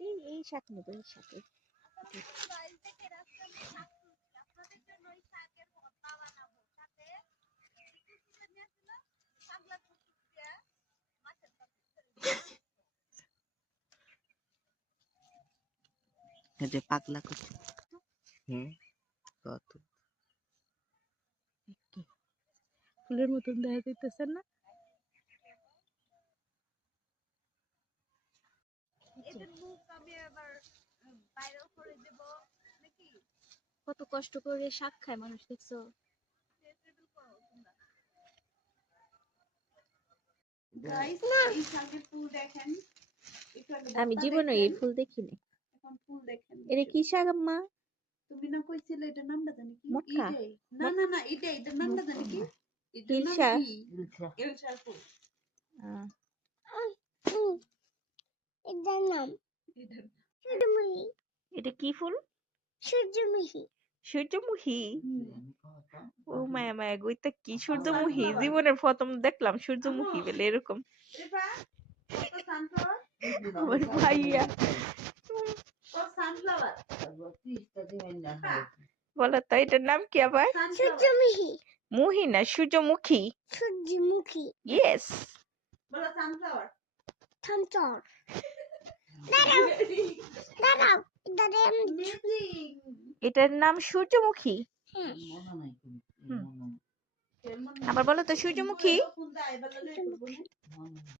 এই শাক নেবো, এই শাকে যে পাগলা করছে। কত ফুলের মতন দেখা যাইতেছে না? কত কষ্ট করে শাক খায় মানুষ, দেখছো? আমি জীবনে এই ফুল দেখিনি। এটা কি শাক আম্মা? তুমি না কইছিলে এটার নামটা জানি কি? মটকা? না না না, এটার নামটা জানি কি? হিল শাক? ইলশা ফুল। এটার নাম সূর্যমুখী। এটা কি ফুল? সূর্যমুখী। সূর্যমুখী? ও মায়া মায়া গইতা কি সূর্যমুখী? জীবনের প্রথম দেখলাম সূর্যমুখী বলে এরকম। আমার ভাইয়া বলো তো এটার নাম কি আবার? সূর্যমুখী। মুহি না, সূর্যমুখী। সূর্যমুখী। ইয়েস। বলো সানফ্লাওয়ার। সানফ্লাওয়ার। দাঁড়াও দাঁড়াও, এটার নাম সূর্যমুখী। আবার বলো তো সূর্যমুখী।